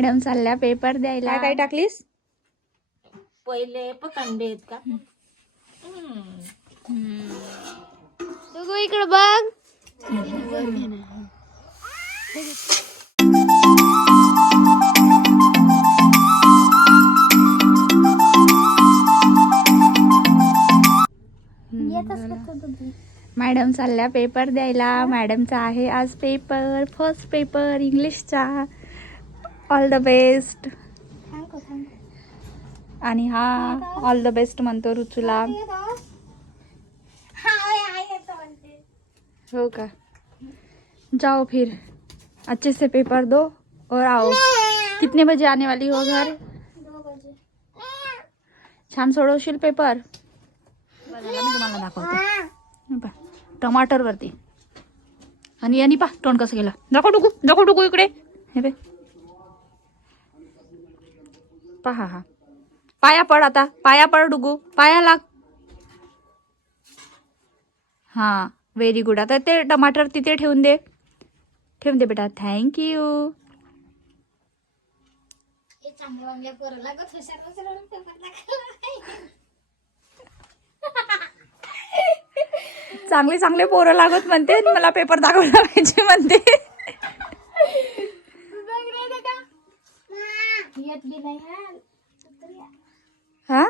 Madam चालल्या paper द्यायला. काय टाकलीस? पहिले पकांडे आहेत का? तू इकडे बघ. मॅडम चालल्या पेपर द्यायला. मॅडमचा आहे आज पेपर फर्स्ट पेपर इंग्लिशचा. ऑल द बेस्ट आणि हा ऑल द बेस्ट म्हणतो रुचूला हो का? जाओ फिर. अच्छे से पेपर दो और आओ. कितने बजे आने वाली हो घर? छान सोडवशील पेपर? मी तुम्हाला दाखवते. हे टमाटर वरती आणि यांनी पा तोंड कसं गेलं? दाखव टुकू दाखव टुकू इकडे. हे बे. पहा हा. पाया पड आता. पाया पड डुगू. पाया लाग. हा व्हेरी गुड आता ते टमाटर तिथे ठेवून दे. ठेवून दे बेटा. थँक्यू चांगले चांगले पोरं लागत म्हणते. मला पेपर दाखवला पाहिजे म्हणते हा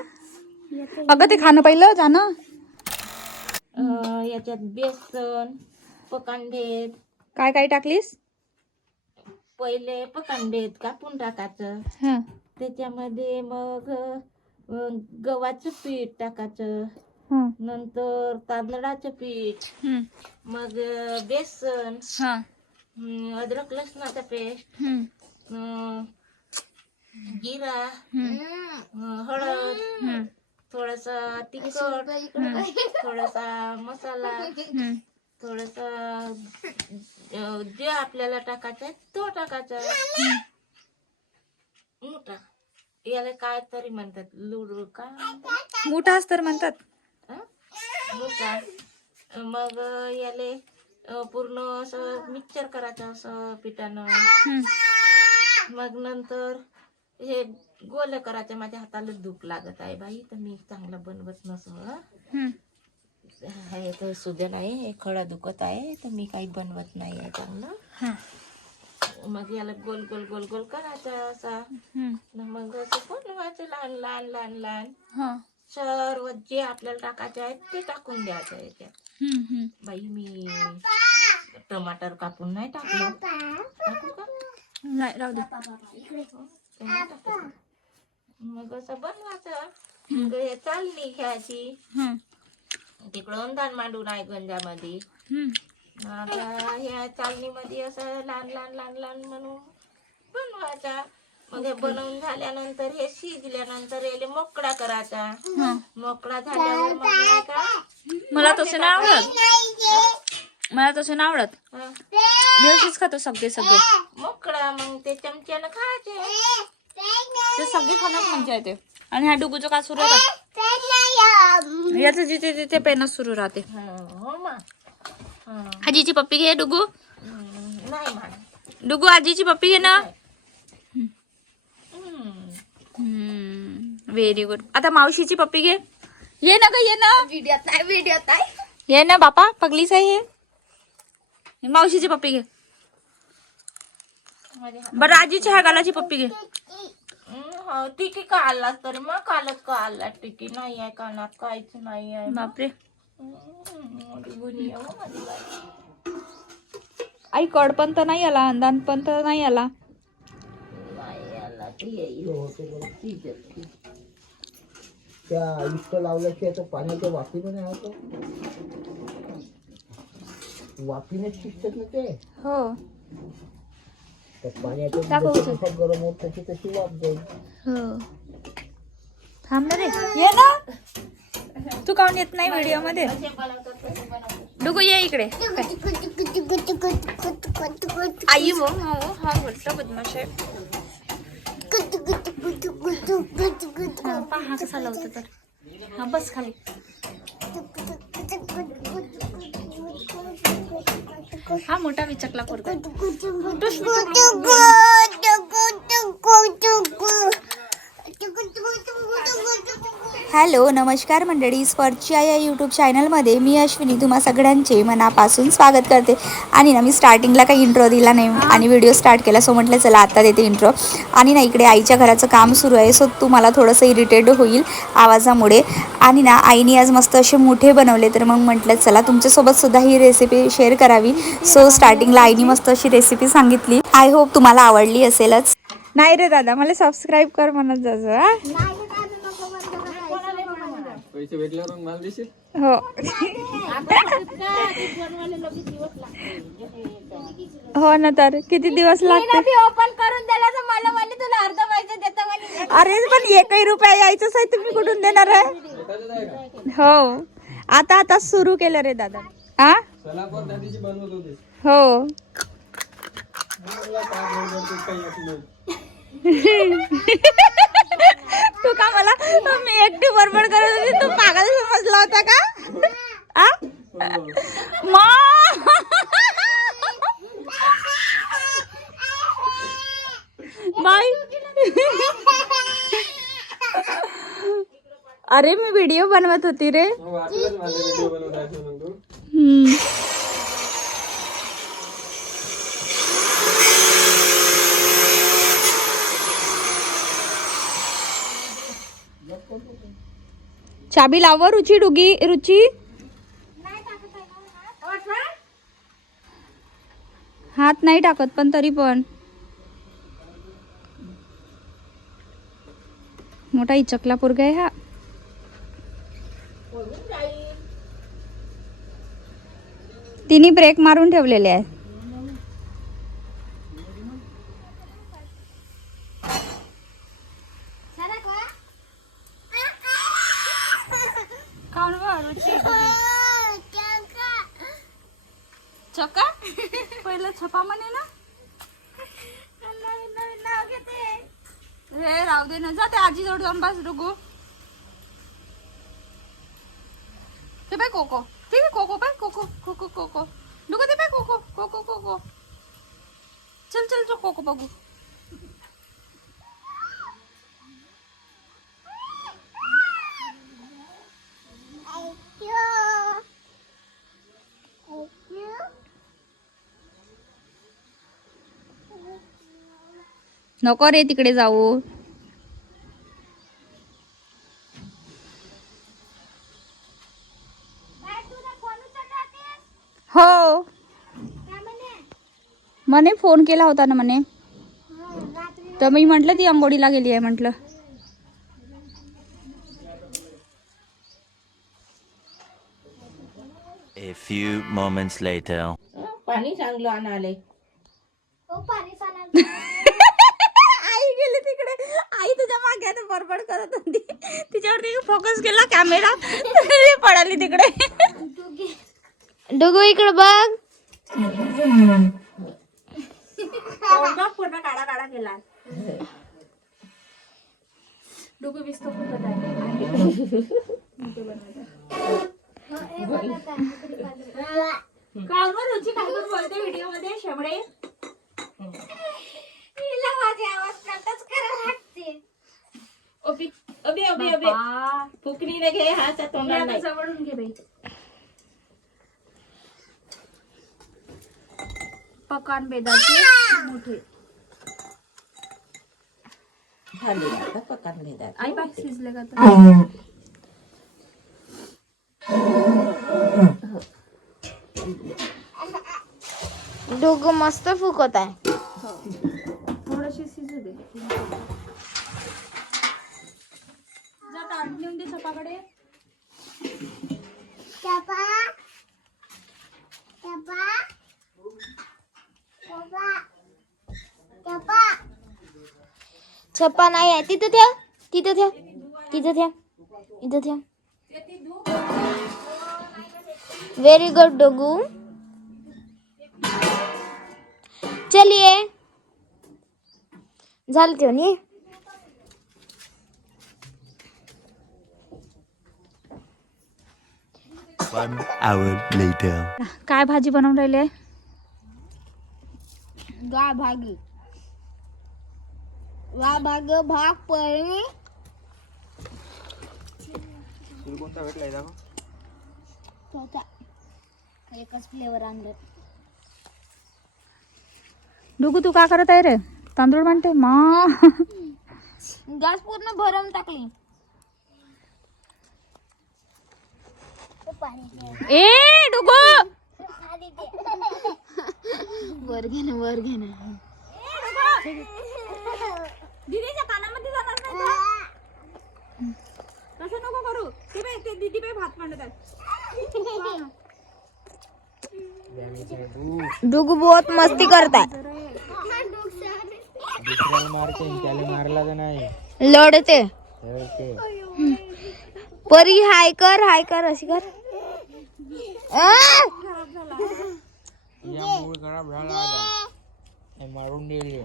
अगं ते खाणं पहिलं जाणं अं, याच्यात बेसन पकांडे. काय काय टाकलीस? पहिले पकांडे कापून टाकायचं. हा. त्याच्यामध्ये मग अं, गव्हाचं पीठ टाकायचं. हा. नंतर तांदळाचं पीठ. हम्म, मग अं, बेसन. हा. अद्रक लसणाचा पेस्ट. हम्म, अं, जिरा. हम्म, अं, हळद. हम्म, थोडासा तिखट थोडासा मसाला. थोडासा जे आपल्याला टाकायचं आहे तो टाकायचा. मोठा. याला काय तरी म्हणतात लुडू का? मोठाच तर म्हणतात? मोठा. मग याले पूर्ण असं मिक्सर करायचं असं पिठानं. मग नंतर हे गोल करायचं माझ्या हाताला दुख लागत आहे बाई तर मी चांगलं बनवत नसं. हम्म. हे तर सुद्धा नाही हे खडा दुखत आहे तर मी काही बनवत नाही आहे चांगलं हा, मग याला गोल गोल गोल गोल करायचा असा. मग असं बनवायचं लहान लहान लहान लहान. हा, सर्व जे आपल्याला टाकायचे आहे ते टाकून द्यायचं हम्म, हम्म. बाई मी टमाटर कापून नाही टाकलं. टाकू का नाही राहू दे. मग असं बनवायचं. मग हे चालणी घ्यायची तिकडून दान मांडून आहे गंजामध्ये. आता ह्या चालणीमध्ये असं लहान लहान लहान लहान म्हणून बनवायचा. मग हे बनवून झाल्यानंतर हे शिजल्यानंतर याले मोकळा करायचा. मोकळा झाल्यावर मग नाही का? मला तसे नाही आवडत. मला तसे नाही आवडत. खातो सगळे सगळे. मोकळा मग ते चमच्यानं खायचे. सगळे खाण्यात मज़ा येते आणि ह्या डुगूचं काय सुरू राहतं याचं जिथे तिथे पेनच सुरू राहते. हं, हो आजीची पप्पी घे डुगू. नाही मा डुगू आजीची पप्पी घे ना. व्हेरी गुड आता मावशीची पप्पी घे. ये ना ग ये ना. व्हिडिओत नाही व्हिडिओत ये ना बापा पगलीच आहे हे. मावशीची पप्पी घे. बरं आजीच्या ह्या गालाची पप्पी घे. हं, हो टिकी का आलास तरी मग कालच का आला टिकी नाही आहे कानात काहीच नाही आहे बापरे. हं, हो. आई कड पण तर नाही आला अंदान पण तर नाही आला. नाही आला ती येईल. त्या इष्ट लावल्याशिवाय तो पाण्याच्या वाफीनं नाही होतो वाफीने शिकतात ना ते. हो. गरम होत तशी तशी वाफ जाईल. हो. थांब ना रे. ये ना. तू काऊन येत नाही व्हिडिओमध्ये डुगू ये इकडे. आई वो हा वो हा म्हटलं बदमाश हा, पहा हा कसा लावतो तर. हा बस खाली. हा मोठा विचकला करतो हॅलो नमस्कार मंडळी. स्पर्च्या या यूट्यूब चॅनलमध्ये मी अश्विनी तुम्हा सगळ्यांचे मनापासून स्वागत करते. आणि ना मी स्टार्टिंगला काही इंट्रो दिला नाही आणि व्हिडिओ स्टार्ट केला सो म्हटलं चला आता देते इंट्रो आणि ना इकडे आईच्या घराचं काम सुरू आहे सो तुम्हाला थोडंसं इरिटेट होईल आवाजामुळे. आणि ना आईने आज मस्त असे मोठे बनवले तर मग म्हटलं चला तुमच्यासोबत सुद्धा ही रेसिपी शेअर करावी. सो स्टार्टिंगला आईने मस्त अशी रेसिपी सांगितली. आय होप तुम्हाला आवडली असेलच. नाही रे दादा मला सबस्क्राईब कर म्हणत हा पैसे भेटल्यावर मग मला देशील? हो. हो ना तर किती दिवस लागते ओपन करून दिला तर मला म्हणे तुला अर्ध पैसे देतो म्हणे. अरे पण एकही रुपया यायचंच आहे तुम्ही कुठून देणार आहे? हो. आता आता सुरू केलं रे दादा. आ? हो. ते का मला मी एकटी बडबड करत होती? तू पागल समजला होता का? बाय अरे मी व्हिडिओ बनवत होती रे मग वाटलंच माझा व्हिडिओ बनवत आहे म्हणून तू हम्म. चाबी लाव रुची डुगी रुची. हात नाही टाकत पण तरी पण. मोठा इचकला पोरगा आहे हा. तिने ब्रेक मारून ठेवलेले आहे. चका पहिलं छपा म्हणे ना. रे राहू दे ना जाते आजी जवळ जाऊन बस डुगू ते बाय कोको ते बाय कोको बाय कोको कोको कोको. डुगो ते बाय कोको कोको कोको. चल चल चल कोको बघू. नको रे तिकडे जाऊ. हो. म्हणे. फोन केला होता ना म्हणे तर मी म्हटलं ती आंघोळीला गेली आहे म्हटलं. A few moments later. पाणी चांगलं आणाले आई गेली तिकडे आई तुझ्या मागे आता बडबड करत होती. तिच्यावरती फोकस केला कॅमेरा पडाली तिकडे. डुगू इकडे बघ. पूर्ण काळा काळा केला. डोकं विस्तो रुची पण बोलते व्हिडिओमध्ये शेवडे ओबी ओबी ओबी फुकणीने घे हाच्या तोंडाला नाही. जवळून घे बाई पकान बेदाचे मोठे। झाली आता पकान भेदात आई बाग शिजले का तर? डुगू मस्त फुकत आहे दे सपाकडे छप्पा नाही आहे तिथं ठेव तिथं ठेव तिथं ठेव इथं ठेव व्हेरी गुड डोगू। चलिए झालं ठेव नी One hour later. काय भाजी बनवून राहिली आहे? गा भागी वा भाग भाग पळणी चौथा. एकच फ्लेवर आणलं. डुगू तू का करत आहे रे? तांदूळ म्हणते मा. गॅस पूर्ण भरवून टाकली. ए डुगू! वर घे ना वर घे ना. दीदीच्या कानामध्ये जाणार नाही तसं नको करू. ते बाई ते दीदी बाई भात मांडत डुगू बहुत मस्ती करताय. दुसऱ्याला मारते आणि त्याला मारला तर नाही. लढते. तर ते परी हाय कर हाय कर अशी कर. खराब झाला आता हे मारून हो.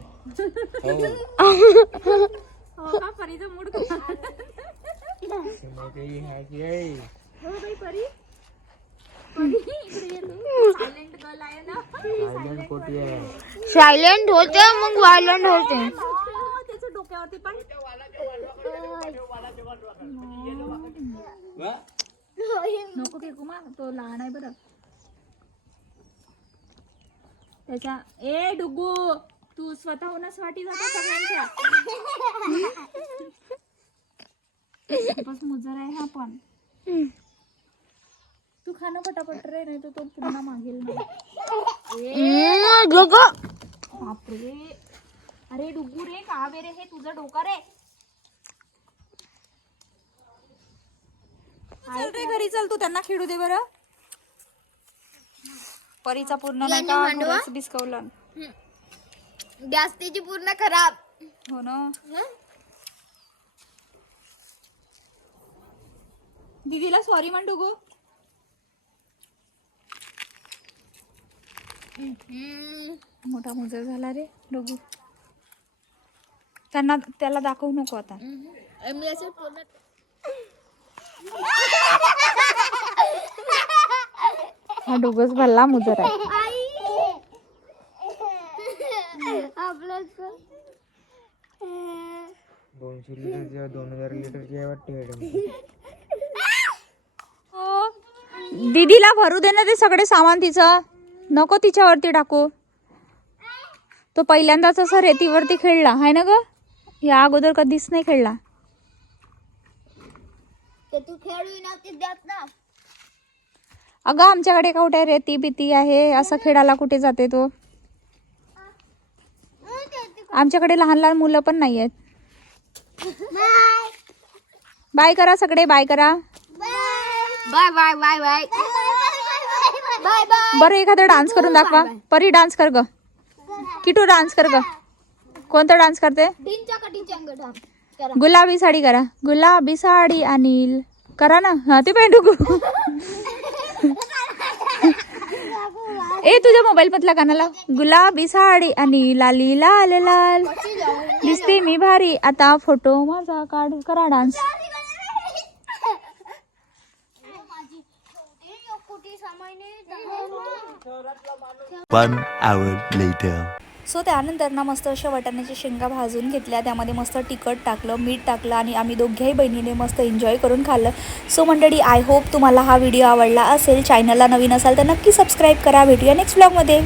आहे. कोटी आहे सायलेंट होते मग व्हायलेंट होते. नको फेकू मग तो लहान आहे बरं. त्याच्या ए डुगू तू स्वतःहूनच वाटी जातो सगळ्यांच्या. खूपच मुजर आहे हा पण. तू खाणं पटापट रे नाही तर तो पुन्हा मागेल ना बापरे. अरे डुगू रे का रे हे तुझं डोकं रे? चल रे घरी चल तू त्यांना खेळू दे बरं. परीचा पूर्ण नाही का? घरच डिस्कवलं गॅस तिची पूर्ण खराब. हो ना? दीदीला सॉरी म्हण डुगू मोठा मुजर झाला रे डुगू त्यांना त्याला दाखवू नको आता. मी असं पूर्ण हा डुगूच भल्ला मुजर आहे. दोनशे लिटरचे दोन हजार लिटरचे आहे वाटते मॅडम दीदीला भरू दे ना ते सगळे सामान तिचं. नको तिच्यावरती टाकू. तो पहिल्यांदाच असं रेतीवरती खेळला आहे ना ग? या अगोदर कधीच नाही खेळला. ते तू खेळू नव्हती देत ना. अगं आमच्याकडे कुठे रेती बिती आहे. असं खेळायला कुठे जाते तो? आमच्याकडे लहान लहान मुलं पण नाही आहेत. बाय. करा सगळे बाय करा. Bye bye bye bye. Bye bye. बरं एखादा डान्स करून दाखवा. परी डान्स कर ग. किटू डान्स कर ग. कोणता डान्स करते? गुलाबी साडी करा. गुलाबी साडी अनिल. करा ना. हा ते पण डुगू ए तुझ्या मोबाईल मधला गाण्याला गुलाबी साडी आणि लाली लाल लाल. दिसते मी भारी. आता फोटो माझा काढ करा dance One hour later. So त्यानंतर ना मस्त अशा वाटाण्याच्या शेंगा भाजून घेतल्या. त्यामध्ये मस्त तिखट टाकलं मीठ टाकलं आणि आम्ही दोघ्याही बहिणीने मस्त एन्जॉय करून खाल्लं. सो मंडळी आय होप तुम्हाला हा व्हिडिओ आवडला असेल. चॅनलला नवीन असाल तर नक्की सबस्क्राईब करा. भेटूया नेक्स्ट ब्लॉगमध्ये